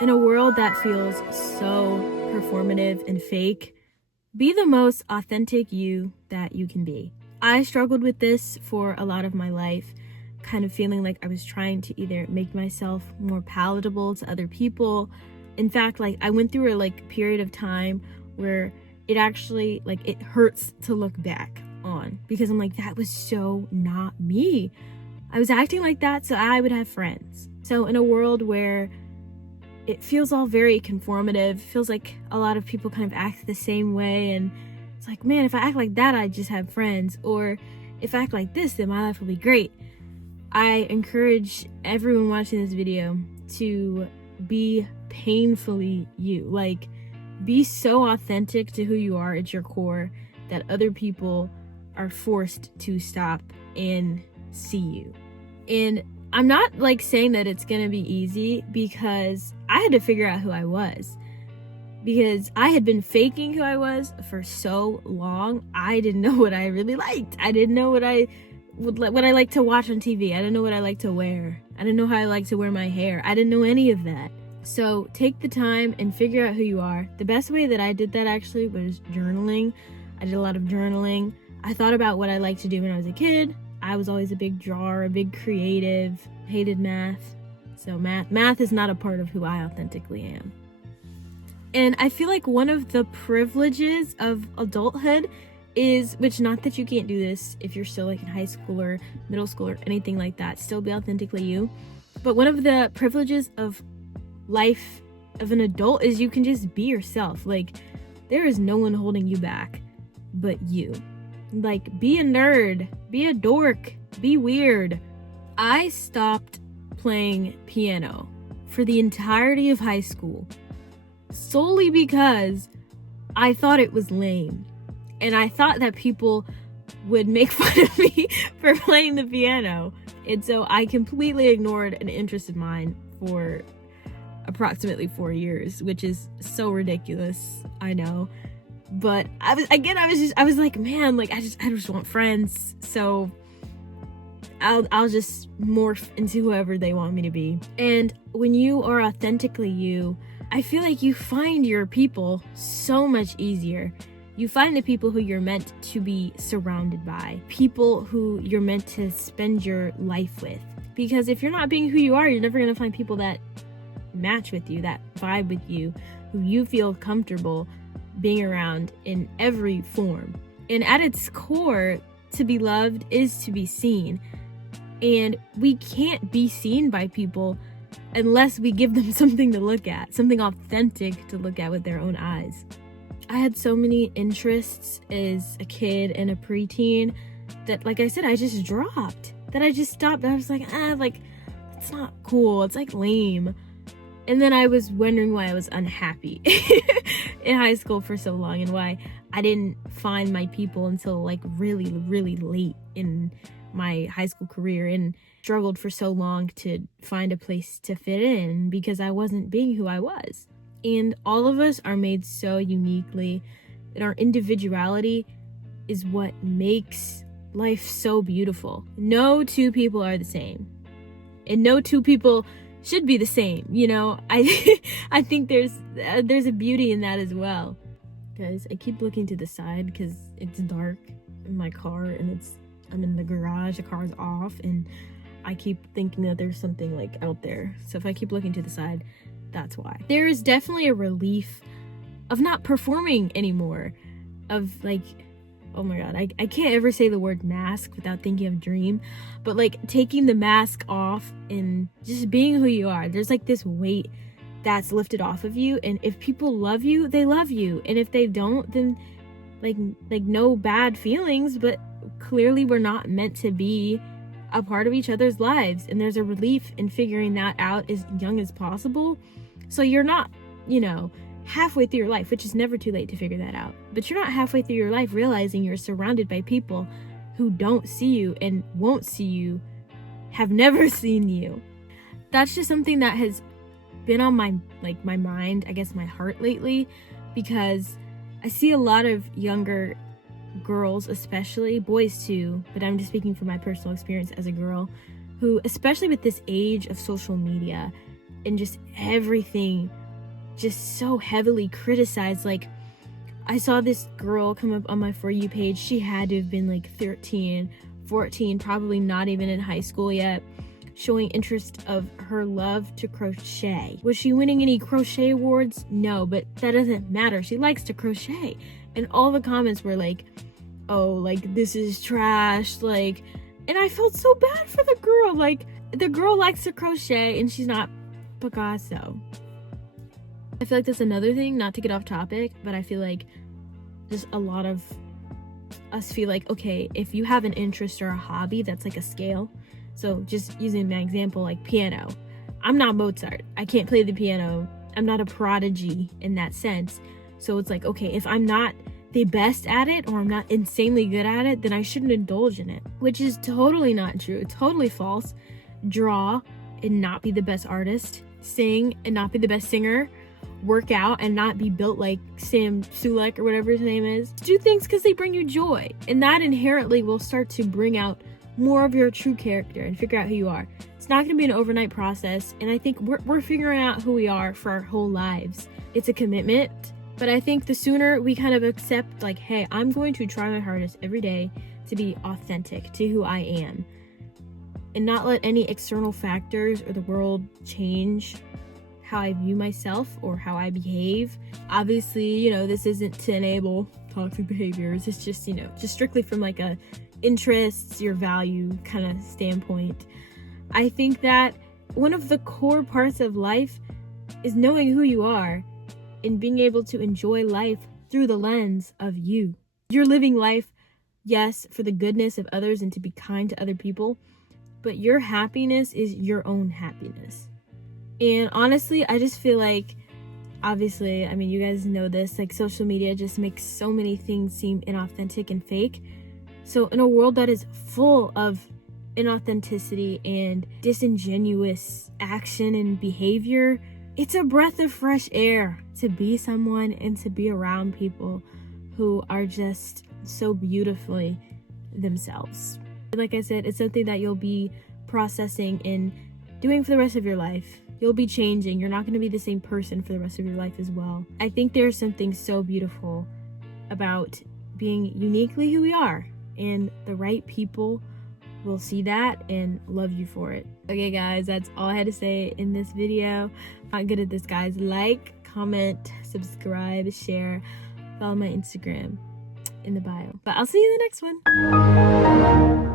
In a world that feels so performative and fake, be the most authentic you that you can be. I struggled with this for a lot of my life, kind of feeling like I was trying to either make myself more palatable to other people. In fact, I went through a period of time where it actually it hurts to look back on, because I'm like, that was so not me. I was acting like that so I would have friends. So in a world where it feels all very conformative, feels like a lot of people kind of act the same way, and it's like, man, if I act like that, I just have friends, or if I act like this, then my life will be great. I encourage everyone watching this video to be painfully you. Be so authentic to who you are at your core that other people are forced to stop and see you. And I'm not saying that it's gonna be easy, because I had to figure out who I was, because I had been faking who I was for so long. I didn't know what I really liked. I didn't know what I like to watch on TV. I didn't know what I like to wear. I didn't know how I like to wear my hair. I didn't know any of that. So take the time and figure out who you are. The best way that I did that actually was journaling. I did a lot of journaling. I thought about what I liked to do when I was a kid. I was always a big drawer, a big creative, hated math. So math is not a part of who I authentically am. And I feel like one of the privileges of adulthood is, which, not that you can't do this if you're still in high school or middle school or anything like that, still be authentically you. But one of the privileges of life of an adult is you can just be yourself. There is no one holding you back but you. Be a nerd, be a dork, be weird. I stopped playing piano for the entirety of high school solely because I thought it was lame. And I thought that people would make fun of me for playing the piano. And so I completely ignored an interest of mine for approximately 4 years, which is so ridiculous, I know. But I was like, man, I just want friends. So I'll just morph into whoever they want me to be. And when you are authentically you, I feel like you find your people so much easier. You find the people who you're meant to be surrounded by, people who you're meant to spend your life with. Because if you're not being who you are, you're never going to find people that match with you, that vibe with you, who you feel comfortable being around in every form. And at its core, to be loved is to be seen. And we can't be seen by people unless we give them something to look at, something authentic to look at with their own eyes. I had so many interests as a kid and a preteen that, like I said, I just dropped. That I just stopped. I was like, it's not cool. It's lame. And then I was wondering why I was unhappy in high school for so long, and why I didn't find my people until really, really late in my high school career, and struggled for so long to find a place to fit in because I wasn't being who I was. And all of us are made so uniquely, and our individuality is what makes life so beautiful. No two people are the same, and no two people should be the same. I think there's a beauty in that as well. Guys, I keep looking to the side because it's dark in my car, and I'm in the garage, the car's off, and I keep thinking that there's something out there. So if I keep looking to the side, that's why. There is definitely a relief of not performing anymore, of oh my god, I can't ever say the word mask without thinking of dream, but taking the mask off and just being who you are. There's this weight that's lifted off of you, and if people love you, they love you, and if they don't, then no bad feelings, but clearly we're not meant to be a part of each other's lives. And there's a relief in figuring that out as young as possible, so you're not halfway through your life, which is never too late to figure that out, but you're not halfway through your life realizing you're surrounded by people who don't see you and won't see you, have never seen you. That's just something that has been on my mind, I guess my heart lately, because I see a lot of younger girls, especially boys too, but I'm just speaking from my personal experience as a girl, who, especially with this age of social media, and just everything just so heavily criticized. Like, I saw this girl come up on my For You page. She had to have been like 13, 14, probably not even in high school yet, showing interest of her love to crochet. Was she winning any crochet awards? No, but that doesn't matter. She likes to crochet. And all the comments were like, oh, like, this is trash, like, and I felt so bad for the girl. Like, the girl likes to crochet and she's not Picasso. I feel like that's another thing, not to get off topic, but I feel like just a lot of us feel like, okay, if you have an interest or a hobby, that's like a scale. So just using my example, like piano. I'm not Mozart. I can't play the piano. I'm not a prodigy in that sense. So it's like, okay, if I'm not the best at it or I'm not insanely good at it, then I shouldn't indulge in it, which is totally not true. Totally false. Draw and not be the best artist. Sing and not be the best singer. Work out and not be built like Sam Sulek or whatever his name is. Do things because they bring you joy, and that inherently will start to bring out more of your true character and figure out who you are. It's not going to be an overnight process, and I think we're figuring out who we are for our whole lives. It's a commitment, but I think the sooner we kind of accept, like, hey, I'm going to try my hardest every day to be authentic to who I am and not let any external factors or the world change how I view myself or how I behave. Obviously, this isn't to enable toxic behaviors. It's just, just strictly from like a interests, your value kind of standpoint. I think that one of the core parts of life is knowing who you are and being able to enjoy life through the lens of you. You're living life, yes, for the goodness of others and to be kind to other people, but your happiness is your own happiness. And honestly, I just feel like, obviously, I mean, you guys know this, like, social media just makes so many things seem inauthentic and fake. So in a world that is full of inauthenticity and disingenuous action and behavior, it's a breath of fresh air to be someone and to be around people who are just so beautifully themselves. Like I said, it's something that you'll be processing and doing for the rest of your life. You'll be changing. You're not going to be the same person for the rest of your life as well. I think there's something so beautiful about being uniquely who we are, and the right people will see that and love you for it. Okay, guys, that's all I had to say in this video. I'm not good at this, guys. Like, comment, subscribe, share, follow my Instagram in the bio. But I'll see you in the next one.